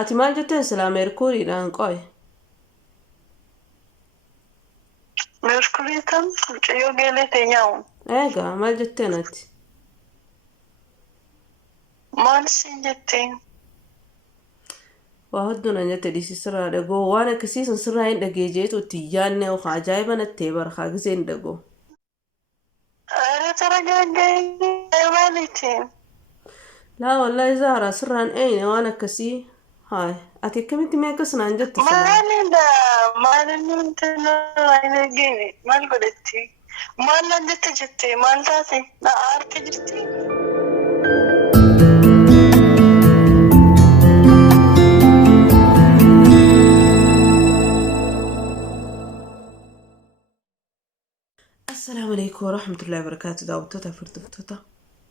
ati maal jetteen silaa meerkuuriidhaan qoy Meerkuuriitan mucayyoo geelee teenyaa'u. eegaa maal jetteen ati Maal siin jetteen? waa hodduun jette dhisi sirraa dhagoo waan akkasiisan sirraa hin dhagee jeetu itti yaanne oka ajaa'iba nattee barkaa gisee hin dhagoo Ara taragaagee maaliitiin? laa wallaahi zaaraa sirraan eeyne waan akkasii haay ati akkamitti mee akkasnaan jette silaa Maalidha? Maalinni tanaa hin argine maal godhetti? Maal naan jettee maal taate? Na aarte jirti? السلام عليكم ورحمة الله وبركاته دعوتها فرتفتها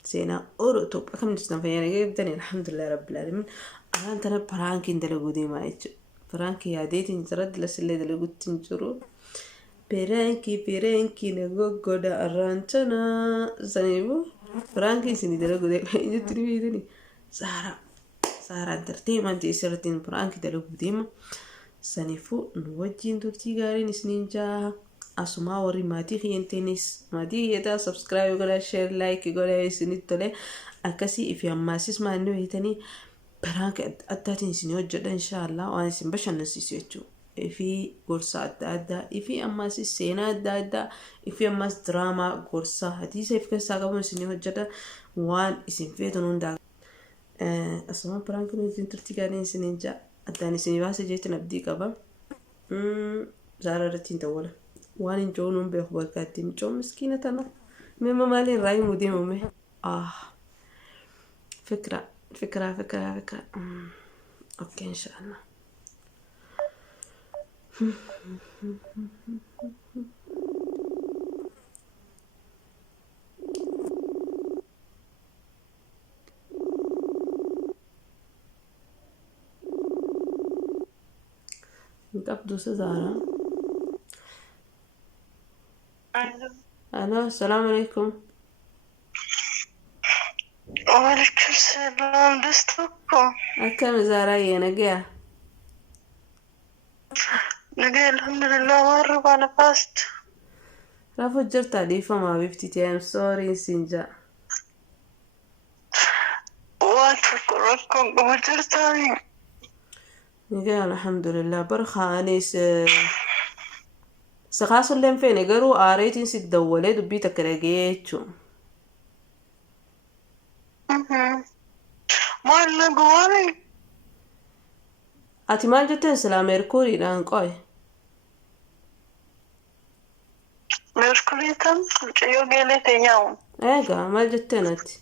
سينا أورطوب أكم جسنا فيانا جيبتني الحمد لله رب العالمين أنا أنت برانكي دلقو دي ما إيش برانكي عاديتي نترد لسلي دلقو تنجرو برانكي نقو قدا أرانتنا زنيبو برانكي سيني دلقو دي ما إيجو تريبيدني سارة انترتي ما انتي سيرتين برانكي دلقو ديما سنفو نوجين ترتي غارين سنين جاها asuma warri maatii kiyyantiinis maatii kiyyataa subscribe godhaa share like godhaa isinit tole akkasii ifi ammaasis maanni wayitanii baraanka addaatiin isin hojjedha inshaallah waan isin bashannansiisu jechuudha ifi gorsa adda addaa ifi ammaasis seenaa adda addaa ifi ammaas diraamaa gorsa hadiisa if keessaa qabuun isin hojjedha waan isin feetan hundaa asuma baraanka nuti turtii gaariin isiniin jaa addaan isin baase jeetin abdii qaba zaara irratti hin ta'uudha وان جونون بيخبركاتي مجون مسكينة أنا مما مالي راي مودي ممي فكرة أوكي إن شاء الله نقبضو سزارة ألو السلام عليكم وعليكم السلام دستكم أكم زارية نقيا الحمد لله مرة أنا فاست رافو جرت علي فما بيفتي I'm sorry سنجا واتفكركم وجرتاني نقيا الحمد لله برخة أنيس سخاص اللي فين قروا آريتين سيد دولي دبيتا كراجيتشو ما لقواني أتي مال جتين سلا ميركوري لان قوي ميركوريتان mucayyoo geelee teenyaa'u. ايقا مال جتين أتي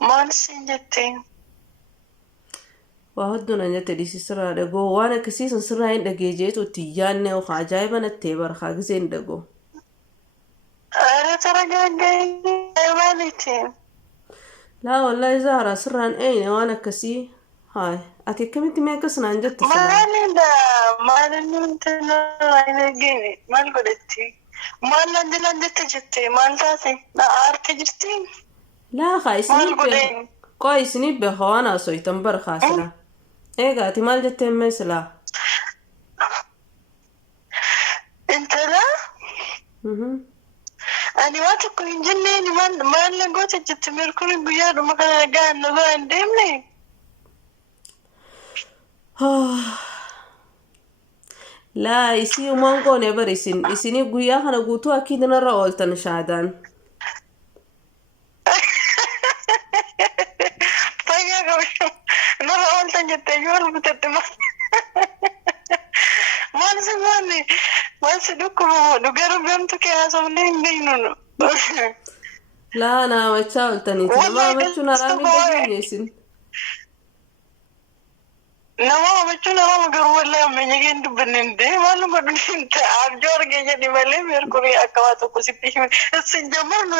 Maal siin jetteen? وهدونا نجت دي سرا دغو وانا كسيسن سرا هين دغي جيتو تيانه او عجائب نتي برخا غزين دغو Ara taragaagee maaliitiin? لا والله زهرة سران اين وانا كسي هاي اتي كمتي ما كسنا نجت سلا Maalidha? Maalinni tanaa hin argine maal godhetti? Maal naan jettee maal taate? Na aarte jirti? لا خاي Maal سنيب godheen? قوي سنيب بخوانا سويتن برخا سلا ايقا اتي مال جتين مسلا Intala? Ani waan tokko hin jenneen maal goota jette meerkuuriin guyyaadhuma kana nagaan nama hin deemne? لا يسي ومان قوني بريسين يسيني قويا خانا قوتو اكيد نرى اولتن شادان Nara ooltan jettee yoo bitatte maal si goone maal si dhukkuma dhugara beemtu kee haasofnee hin beeknu. لا انا وچا اولتني ما بچو نرامي دجين يسين nama hubachuu nama garuu wallee ammayya geen dubbanne hin ta'e maaluma dhufin ta'a abjoo argee jedhi malee meerkurii akka waa tokko sitti hime sin jammarnu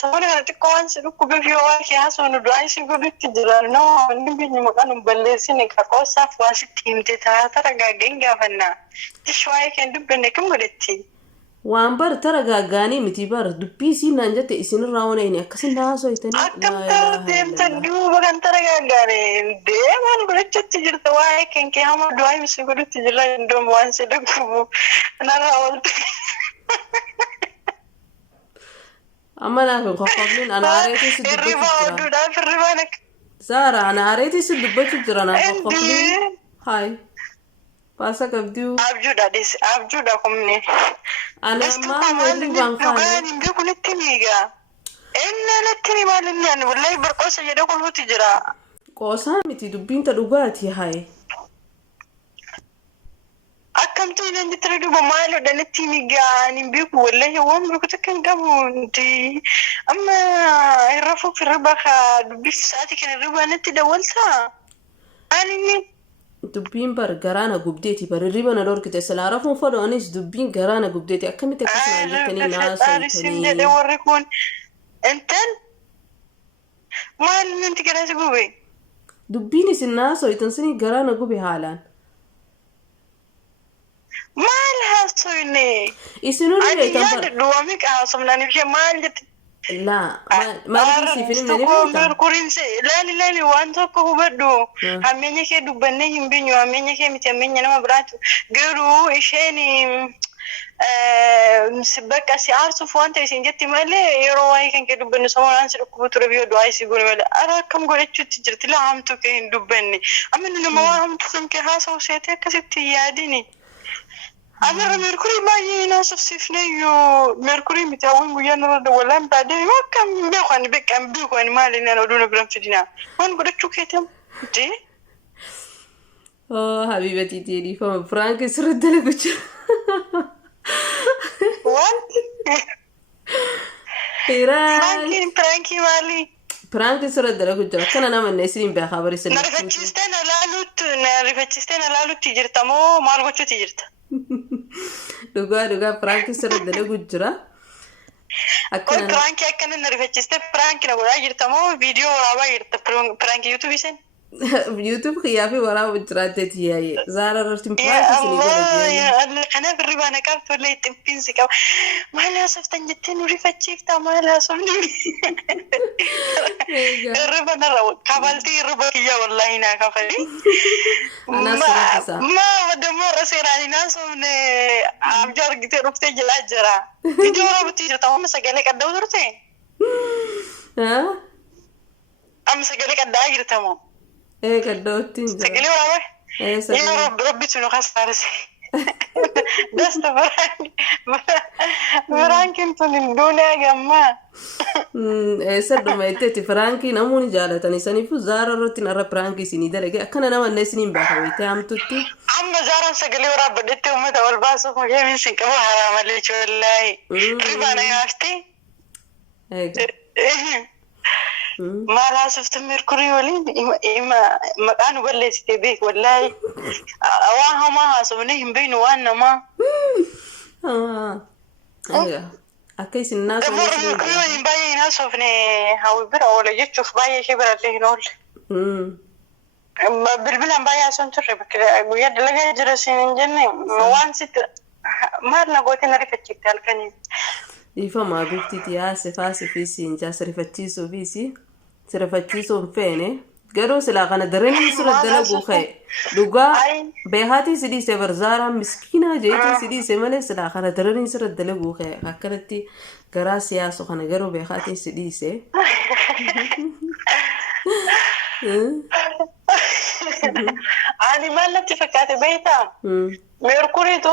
sabana kana xiqqoo waan si dhukkubeef yoo waa kee haasofnu du'aa si godhutti jira nama wanni biyyi maqaan hin balleessine qaqoosaaf waa sitti himte ta'a taragaageen gaafannaa tish waa'ee keen dubbanne kam godhetti. waan bar tara gaagaanii miti bar dubbii siin naan jette isin irraa oneeni akkasin haasofitanii akkam ta'u deemtan duuba kan tara gaagaane deeman godhachuutti jirta waa'ee kenkee hama du'aa imsi godhutti jirra indoom waan si dhaggubu narraa oolte. amma naaf hin qoqqobnin ana areetii si dubbachuu Irribaa jira oduudhaaf irribaan akka. Zara ana areetii si dubbachuu jira naaf qoqqobnin hayi paasa qabduu Abjuudha kumne. ana ammaa hirribaan kaane Dhugaan hin beeku natti miiga. Inni natti ni maal inni ani wallahi barqoosa jedhee kulluutti jira. qoosaa miti dubbiin ta dhugaati hayi Akkamtu inni jettee duuba maalidha natti miiga ani hin beeku wallahi waan beeku takka hin qabu nti. Amma irra fuuf irra dubbisa sa'aatii kana irra natti dawwalta. Ani dubbiin bar garaana gubdeeti bar hirriba na dhorkite silaa rafuun fodhoonis dubbiin garaana gubdeeti akkamitti akkasuma jettanii naasofitanii jedhe warri kun intal maal nanti garaasi gube dubbiin isin naasoftan sinii garaana gube haalaan maal haasoyne isinuu ani dhibeetan bar yaada duwwami qaasomnaan ibsee maal jette laa maaliif siifin hin dhibeetan Merkurinse laali waan tokko hubadhu hammeenya kee dubbannee hin beenyu hammeenya kee miti hammeenya nama biraatu garuu isheen bakka si aarsuuf waan ta'e isin jetti malee yeroo waa'ee kan kee dubbannu samoonaan si dhukkubu ture biyyoo du'aa isii goone malee ara akkam godhachuutti jirti laa hamtuu kee hin dubbanne amma nama waan hamtuu kan kee haasa'u seetee akkasitti yaadini. Amara Merkurii baay'ee naasofsiifneeyyuu Merkurii miti hawwiin guyyaa nurra dawwalaan baadee akkam beekan beekan beekan maali naan oduun biran fidina waan godhachuu keetam jee. Habiibati dhiifama Firaank sirriitti dalagu jira. Waan? Firaanki maali? Firaank sirriitti dalagu jira akkana nama neesiriin beekaa barisan. Na rifachiistee na laalutti jirta moo maal gochuutti jirta? Dhugaa Firaank sirriitti dalagu jira. Kun Firaanki akkana na rifachiistee Firaanki na godhaa jirta moo viidiyoo waraabaa jirta Firaanki yuutuubii sen? YouTube khiyaafi waraaba jiraatteeti yaa'ee Zara irratti Firaank isinii godha kanaaf hirribaa na qabtu illee ximpiinsi qaba maal haasoftan jettee nu rifachiifta maal haasofni hirriba narra kabaltii hirriba kiyya wallaahi naa kafali maa dammoo irra seeraan hin haasofne abjuu argitee dhuftee jalaa jira viidiyoo waraabutti jirta amma sagalee qadda'u turte amma sagalee qadda'aa jirta moo qadda'utti hin jira sagalee waraabaa yoo rabbitu nu kasaarse dasta Firaankiin tun hin duunee gammaa. Eessadhuma jetteetti Firaankiin namoonni jaalatan isaniifuu Zara irratti narra Firaanki isinii dalage akkana nama illee isiniin baaka wayitee hamtutti. Amma Zaraan sagalee waraabbadetti uummata wal baasuuf mukeemiin sin qabu haraa malee choollaayi. Ribaa na yaafti. Maal haasoftu Merkurii waliin maqaa nu balleessitee beeku wallaahi waan hamaa haasofne hin beeknu waan namaa. Akka isin naasofne isin baay'ee hin haasofne hawwi bira oole jechuuf baay'ee ishee birallee hin oolle. Bilbilaan baay'ee haasofn turre guyyaa dalagaa jira isin hin jenne waan sitti maal na goote na rifachiifte halkanii. Dhiifamaa biftiiti yaase faasifii siin jaasa rifachiisuufiisi sirifachiisuun feene garuu silaa kana daranii sura dalaguu ka'e dhugaa beekaatii si dhiise barzaaraan miskiinaa jeetii si dhiise malee silaa kana daranii sura dalaguu ka'e akkanatti garaa siyaasu kana garuu beekaatii si dhiise. Ani maal natti fakkaate beektaa? Merkuriitu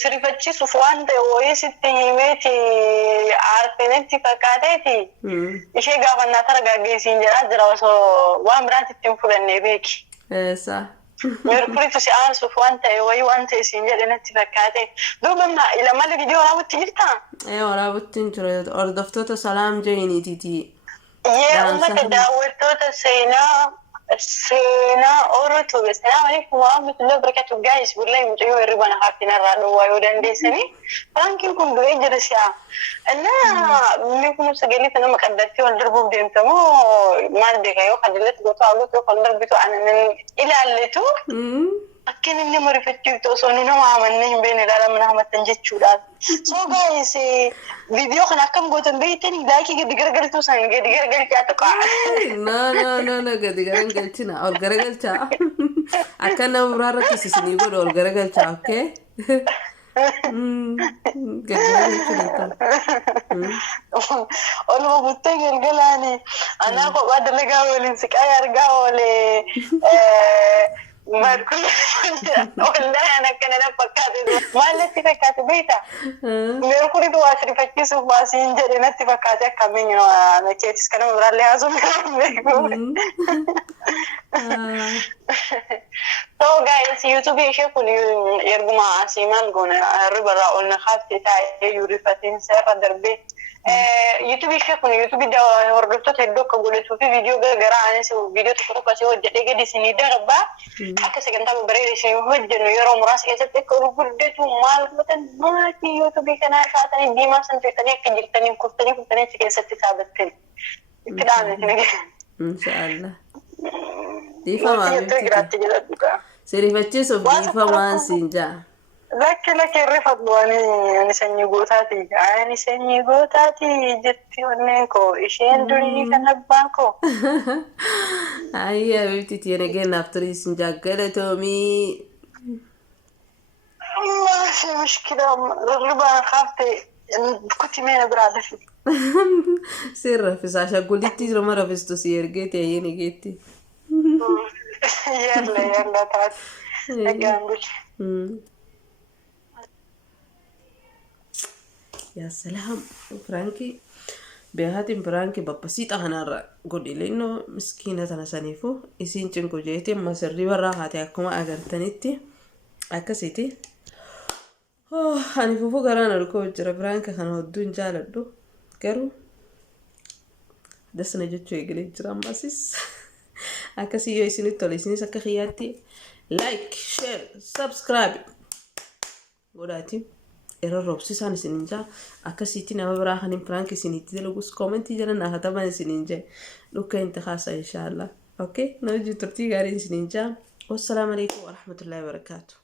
sirifachiisuuf waan ta'e wayii sitti himeeti aarfenetti fakkaateeti ishee gaafannaa tara gaggeessiin jedhaa jira osoo waan biraatti ittiin fudhannee beeki. Merkuriitu si aarsuuf waan ta'e wayii waan ta'e siin jedhe natti fakkaate. Duuba lamallee viidiyoo waraabutti jirtaa? Waraabutti hin ture hordoftoota salaam jeeniitiiti. Uummata daawwattoota seenaa oorrutu seenaa waliif waamutullee barkatu gaayis bullaa mucayyoo hirriba na haaftinarraa dhowwaa yoo dandeessanii Firaankiin kun du'ee jira si'a. Innaa inni kun sagaleetti nama qaddattee wal darbuuf deemtamoo maal beeka yoo kan dillatti gootoo hawwatu yoo kan darbitu anan ilaalletu Akkin inni marifachiiftu osoo nu nama amanne hin beekne dhala mana amantan jechuudhaan. So guys, viidiyoo kana akkam gootan beektanii laayikii gadi garagalchuu san gadi garagalchaa tuqaa. No, gadi garagalchina ol garagalchaa. Akka nama biraa irratti isinii godhu ol garagalchaa, okay? Gadi garagalchina. Oluma buttee galgalaani anaa kophaa dalagaa waliin siqaa argaa oolee. Markul wallahi ana kana na fakkaate maalatti fakkaate beekta meerkuri tu asri fakkiisuuf baasiin jedhe natti fakkaate akkamiin na keetis kana biraallee haasofne so guys YouTube ishee kun erguma asiimaan goone ribarraa ol na haftee taa'ee yurifatiin seera darbee YouTube ishee kun YouTube hordoftoota hedduu akka godhatu fi viidiyoo garaagaraa anis viidiyoo tokko tokko asii hojjedhee gadi isinii darbaa akka sagantaa bareedaa isinii hojjennu yeroo muraasa keessatti akka gurguddatu maal godhan maatii YouTube kanaa shaatanii diimaa san feetanii akka jirtanii kuftanii achi keessatti saabattanii itti dhaame isinii. Inshaallah. Dhiifamaa sirifachiisuuf dhiifamaan siin jaa. Lakki irrifadhu ani sanyii gootaati. Ani sanyii gootaati jetti onneen koo isheen durii kan abbaan koo. Ayyaa bifti tiene kennaaf turii siin jaaggalatomii. Maashee mishkila rarribaan haaftee kuti meena biraa dafi. Siin raffisaa shaggulitti jirma raffistu si ergeeti ayyeen egeetti. Yalla taati. Egaan bulchi. يا سلام فرانكي بهاتين فرانكي ببسيطة هنرى قولي لأنه مسكينة أنا سنيفو إسين تنكو جيتي ما سري برا هاتي أكما أغرتنيتي أكسيتي هنفوفو قرانا لكو جرى فرانكي خانو الدون جالدو كارو دسنا جتشو يقلي جرى ماسيس أكسي يو إسيني تولي إسيني سكا خياتي لايك شير سبسكرايب قولاتي error robsisan sininja akasiti nama barahanin prank siniti delagus commenti jana na hataban sininja luka inta khasa inshallah okay nawji turti garin sininja wassalamu alaikum wa rahmatullahi wa barakatuh.